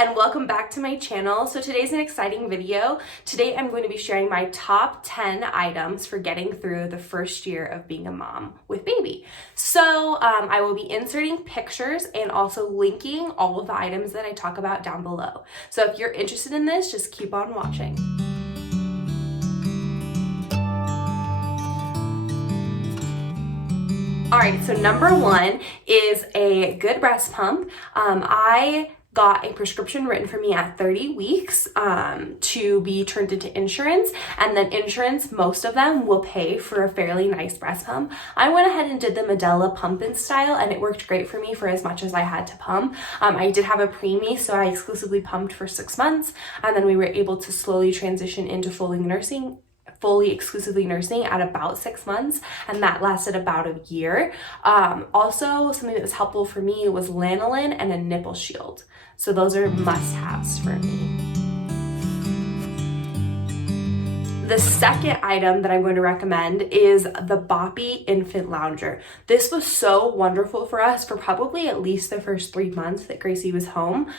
and welcome back to my channel. So today's an exciting video. Today I'm going to be sharing my top 10 items for getting through the first year of being a mom with baby. So I will be inserting pictures and also linking all of the items that I talk about down below. So if you're interested in this, just keep on watching. All right, so number one is a good breast pump. I got a prescription written for me at 30 weeks to be turned into insurance, and then insurance, most of them will pay for a fairly nice breast pump. I went ahead and did the Medela pump in style, and it worked great for me for as much as I had to pump. I did have a preemie, so I exclusively pumped for 6 months, and then we were able to slowly transition into fully exclusively nursing at about 6 months, and that lasted about a year. Also, something that was helpful for me was lanolin and a nipple shield. So those are must-haves for me. The second item that I'm going to recommend is the Boppy infant lounger. This was so wonderful for us for probably at least the first 3 months that Gracie was home.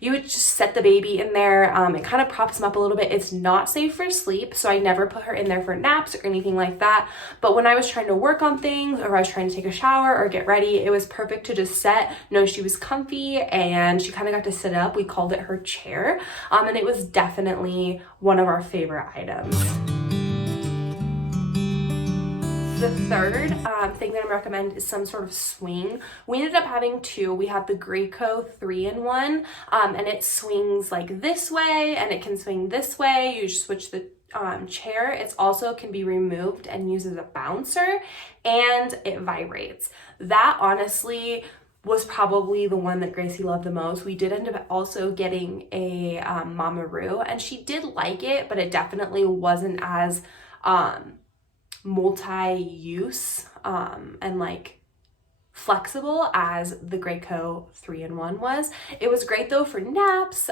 You would just set the baby in there. It kind of props him up a little bit. It's not safe for sleep, so I never put her in there for naps or anything like that. But when I was trying to work on things, or I was trying to take a shower or get ready, it was perfect to just know she was comfy, and she kind of got to sit up. We called it her chair, and it was definitely one of our favorite items. The third thing that I'm recommend is some sort of swing. We ended up having two. We have the Graco 3-in-1, and it swings like this way, and it can swing this way. You just switch the chair. It also can be removed and used as a bouncer, and it vibrates. That honestly was probably the one that Gracie loved the most. We did end up also getting a Mamaroo, and she did like it, but it definitely wasn't as multi-use and like flexible as the Graco 3-in-1 was. It was great though for naps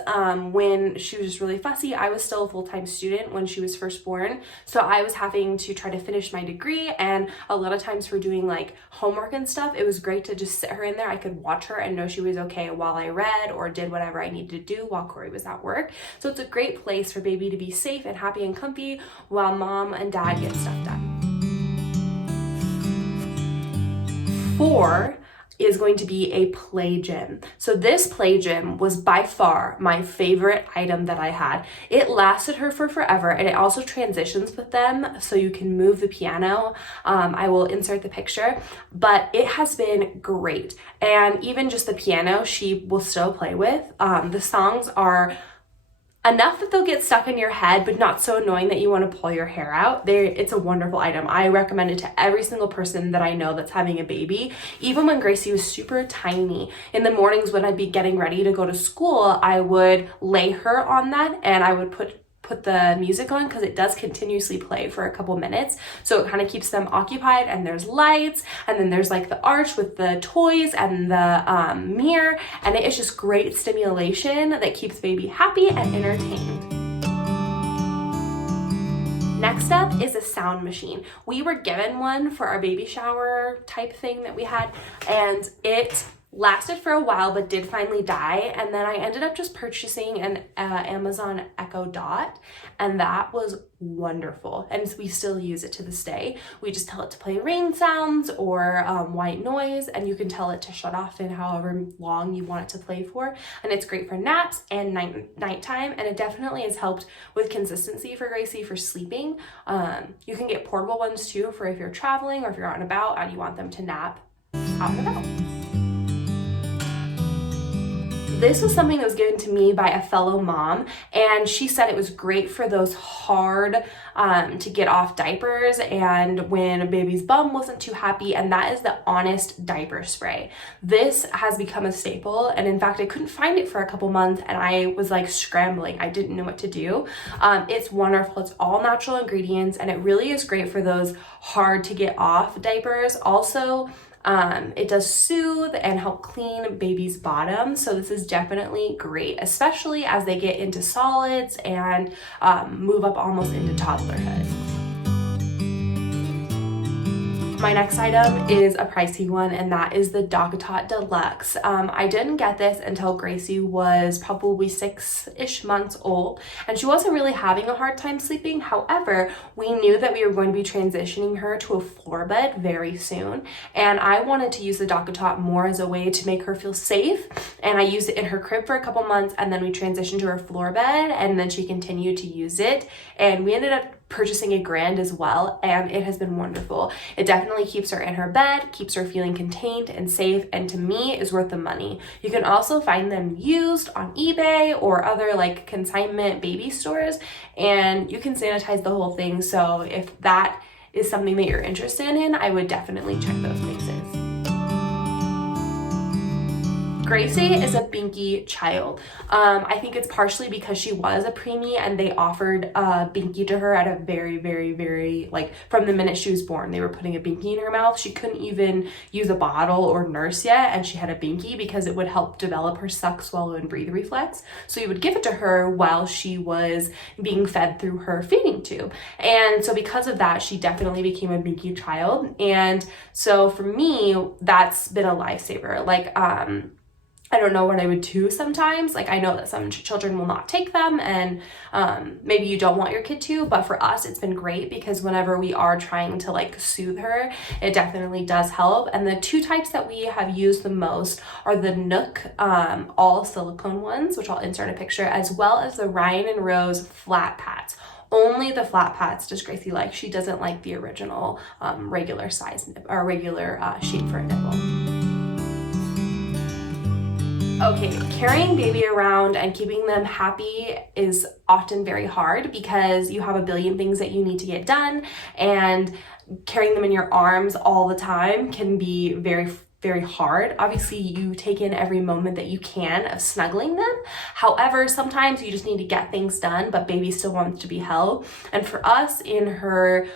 when she was just really fussy. I was still a full-time student when she was first born, so I was having to try to finish my degree, and a lot of times for doing like homework and stuff, it was great to just sit her in there. I could watch her and know she was okay while I read or did whatever I needed to do while Corey was at work. So it's a great place for baby to be safe and happy and comfy while mom and dad get stuff done. 4 is going to be a play gym. So this play gym was by far my favorite item that I had. It lasted her for forever, and it also transitions with them, so you can move the piano. I will insert the picture, but it has been great. And even just the piano, she will still play with. The songs are enough that they'll get stuck in your head, but not so annoying that you want to pull your hair out. It's a wonderful item. I recommend it to every single person that I know that's having a baby. Even when Gracie was super tiny, in the mornings when I'd be getting ready to go to school, I would lay her on that, and I would put the music on, because it does continuously play for a couple minutes, so it kind of keeps them occupied. And there's lights, and then there's like the arch with the toys and the mirror, and it is just great stimulation that keeps baby happy and entertained. Next up is a sound machine. We were given one for our baby shower type thing that we had, and it lasted for a while but did finally die, and then I ended up just purchasing an Amazon Echo Dot, and that was wonderful, and we still use it to this day. We just tell it to play rain sounds or white noise, and you can tell it to shut off in however long you want it to play for, and it's great for naps and nighttime, and it definitely has helped with consistency for Gracie for sleeping. You can get portable ones too for if you're traveling or if you're out and about and you want them to nap out and about. This was something that was given to me by a fellow mom, and she said it was great for those hard to get off diapers and when a baby's bum wasn't too happy, and that is the Honest diaper spray. This has become a staple, and in fact I couldn't find it for a couple months, and I was like scrambling. I didn't know what to do. It's wonderful. It's all natural ingredients, and it really is great for those hard to get off diapers. Also, it does soothe and help clean baby's bottom, so this is definitely great, especially as they get into solids and move up almost into toddlerhood. My next item is a pricey one, and that is the DockATot Deluxe. I didn't get this until Gracie was probably 6-ish months old, and she wasn't really having a hard time sleeping. However, we knew that we were going to be transitioning her to a floor bed very soon, and I wanted to use the DockATot more as a way to make her feel safe, and I used it in her crib for a couple months, and then we transitioned to her floor bed, and then she continued to use it, and we ended up purchasing a grand as well, and it has been wonderful. It definitely keeps her in her bed, keeps her feeling contained and safe, and to me is worth the money. You can also find them used on eBay or other like consignment baby stores, and you can sanitize the whole thing. So if that is something that you're interested in, I would definitely check those places. Gracie is a Binky child. I think it's partially because she was a preemie and they offered a Binky to her at a very, like from the minute she was born, they were putting a Binky in her mouth. She couldn't even use a bottle or nurse yet, and she had a Binky because it would help develop her suck, swallow, and breathe reflex. So you would give it to her while she was being fed through her feeding tube. And so because of that, she definitely became a Binky child. And so for me, that's been a lifesaver. Like, I don't know what I would do sometimes. Like, I know that some children will not take them, and maybe you don't want your kid to, but for us, it's been great because whenever we are trying to like soothe her, it definitely does help. And the two types that we have used the most are the Nook all silicone ones, which I'll insert a picture, as well as the Ryan and Rose flat pads. Only the flat pads does Gracie like. She doesn't like the original regular size or regular shape for a nipple. Okay, carrying baby around and keeping them happy is often very hard because you have a billion things that you need to get done, and carrying them in your arms all the time can be very hard. Obviously, you take in every moment that you can of snuggling them. However, sometimes you just need to get things done, but baby still wants to be held. And for us, in her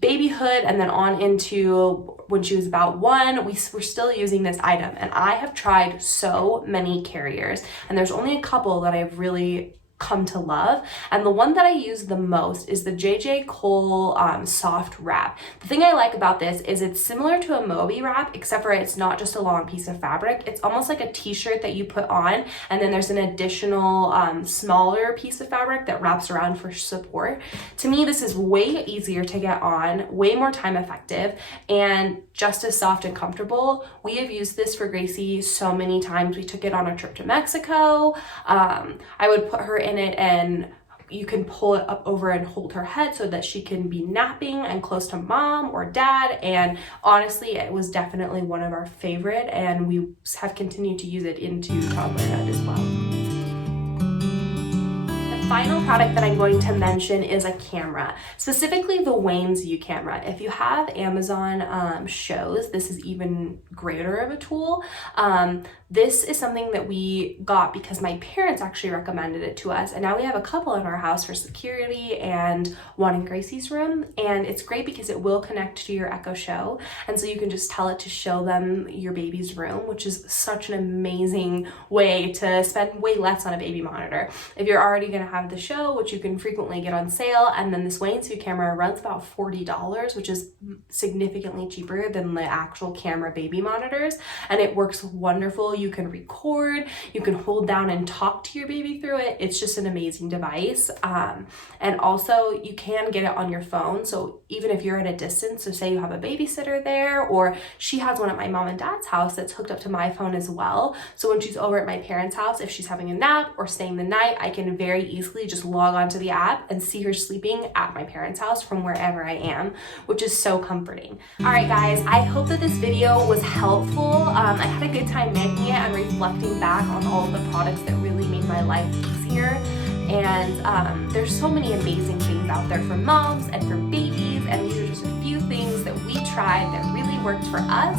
babyhood and then on into when she was about 1, we're still using this item, and I have tried so many carriers, and there's only a couple that I've really come to love, and the one that I use the most is the JJ Cole soft wrap. The thing I like about this is it's similar to a Moby wrap, except for it's not just a long piece of fabric. It's almost like a t-shirt that you put on, and then there's an additional smaller piece of fabric that wraps around for support. To me, this is way easier to get on, way more time effective, and just as soft and comfortable. We have used this for Gracie so many times. We took it on a trip to Mexico. I would put her in it, and you can pull it up over and hold her head so that she can be napping and close to mom or dad. And honestly, it was definitely one of our favorite, and we have continued to use it into toddlerhood as well. Final product that I'm going to mention is a camera, specifically the Wansview Camera. If you have Amazon shows, this is even greater of a tool. This is something that we got because my parents actually recommended it to us, and now we have a couple in our house for security and one in Gracie's room. And it's great because it will connect to your Echo Show, and so you can just tell it to show them your baby's room, which is such an amazing way to spend way less on a baby monitor. If you're already going to have the show, which you can frequently get on sale, and then this Wansview camera runs about $40, which is significantly cheaper than the actual camera baby monitors, and it works wonderful. You can record, you can hold down and talk to your baby through it. It's just an amazing device. And also you can get it on your phone. So even if you're at a distance, so say you have a babysitter there, or she has one at my mom and dad's house that's hooked up to my phone as well. So when she's over at my parents' house, if she's having a nap or staying the night, I can very easily just log onto the app and see her sleeping at my parents' house from wherever I am, which is so comforting. All right, guys, I hope that this video was helpful. I had a good time making it and reflecting back on all of the products that really made my life easier. And there's so many amazing things out there for moms and for babies, and these are just a few things that we tried that really worked for us.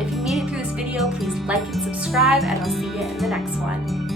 If you made it through this video, please like and subscribe, and I'll see you in the next one.